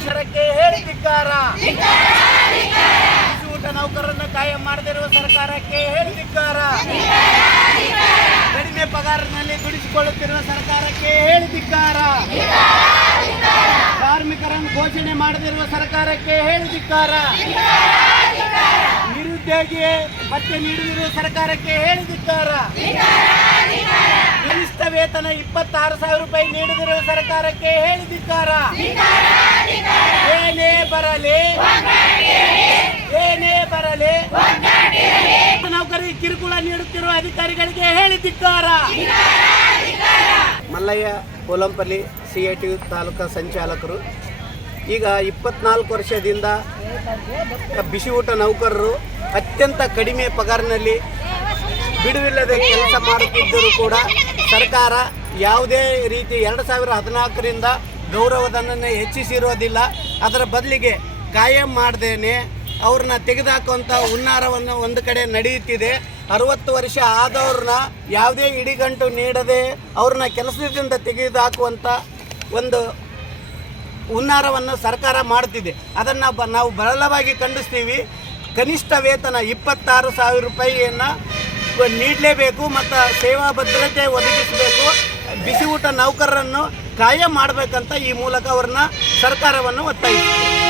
ಸರ್ಕಾರಕ್ಕೆ ಹೇಳಿ ಧಿಕ್ಕಾರ. ಊಟ ನೌಕರರನ್ನು ಕಾಯಂ ಮಾಡದಿರುವ ಸರ್ಕಾರಕ್ಕೆ ಹೇಳಿ ಧಿಕ್ಕಾರ. ಕಡಿಮೆ ಪಗಾರನಲ್ಲಿ ದುಡಿಸಿಕೊಳ್ಳುತ್ತಿರುವ ಸರ್ಕಾರಕ್ಕೆ ಹೇಳಿ ಧಿಕ್ಕಾರ. ಕಾರ್ಮಿಕರನ್ನು ಘೋಷಣೆ ಮಾಡದಿರುವ ಸರ್ಕಾರಕ್ಕೆ ಹೇಳಿ ಧಿಕ್ಕಾರ. ನಿರುದ್ಯೋಗಿ ಭತ್ಯೆ ನೀಡದಿರುವ ಸರ್ಕಾರಕ್ಕೆ ಹೇಳಿ ಧಿಕ್ಕಾರ. ಕನಿಷ್ಠ ವೇತನ 26,000 ರೂಪಾಯಿ ನೀಡದಿರುವ ಸರ್ಕಾರಕ್ಕೆ ಹೇಳಿ ಧಿಕ್ಕಾರ. ಏನೇ ಬರಲಿ ನೌಕರಿಗೆ ಕಿರುಕುಳ ನೀಡುತ್ತಿರುವ ಅಧಿಕಾರಿಗಳಿಗೆ ಹೇಳಿ ಧಿಕ್ಕಾರ. ಮಲ್ಲಯ್ಯ ಕೋಲಂಪಲ್ಲಿ CIT ತಾಲೂಕಾ ಸಂಚಾಲಕರು. ಈಗ 24 ವರ್ಷದಿಂದ ಬಿಸಿ ಊಟ ನೌಕರರು ಅತ್ಯಂತ ಕಡಿಮೆ ಪಗಾರಿನಲ್ಲಿ ಬಿಡುವಿಲ್ಲದೆ ಕೆಲಸ ಮಾಡುತ್ತಿದ್ದರೂ ಕೂಡ ಸರ್ಕಾರ ಯಾವುದೇ ರೀತಿ 2014ರಿಂದ ಗೌರವಧನವನ್ನು ಹೆಚ್ಚಿಸಿರೋದಿಲ್ಲ. ಅದರ ಬದಲಿಗೆ ಕಾಯಂ ಮಾಡದೇನೆ ಅವ್ರನ್ನ ತೆಗೆದುಹಾಕುವಂಥ ಹುನ್ನಾರವನ್ನು ಒಂದು ಕಡೆ ನಡೆಯುತ್ತಿದೆ. 60 ವರ್ಷ ಆದವ್ರನ್ನ ಯಾವುದೇ ಇಡಿಗಂಟು ನೀಡದೆ ಅವ್ರನ್ನ ಕೆಲಸದಿಂದ ತೆಗೆದುಹಾಕುವಂಥ ಒಂದು ಹುನ್ನಾರವನ್ನು ಸರ್ಕಾರ ಮಾಡುತ್ತಿದೆ. ಅದನ್ನು ನಾವು ಬಲವಾಗಿ ಖಂಡಿಸ್ತೀವಿ. ಕನಿಷ್ಠ ವೇತನ 26,000 ರೂಪಾಯಿಯನ್ನು ನೀಡಲೇಬೇಕು ಮತ್ತು ಸೇವಾ ಭದ್ರತೆ ಒದಗಿಸಬೇಕು. ಬಿಸಿ ಊಟ ನೌಕರರನ್ನು ಕಾಯಂ ಮಾಡಬೇಕಂತ ಈ ಮೂಲಕ ಅವ್ರನ್ನ ಸರ್ಕಾರವನ್ನು ಒತ್ತಾಯಿಸ್ತೀವಿ.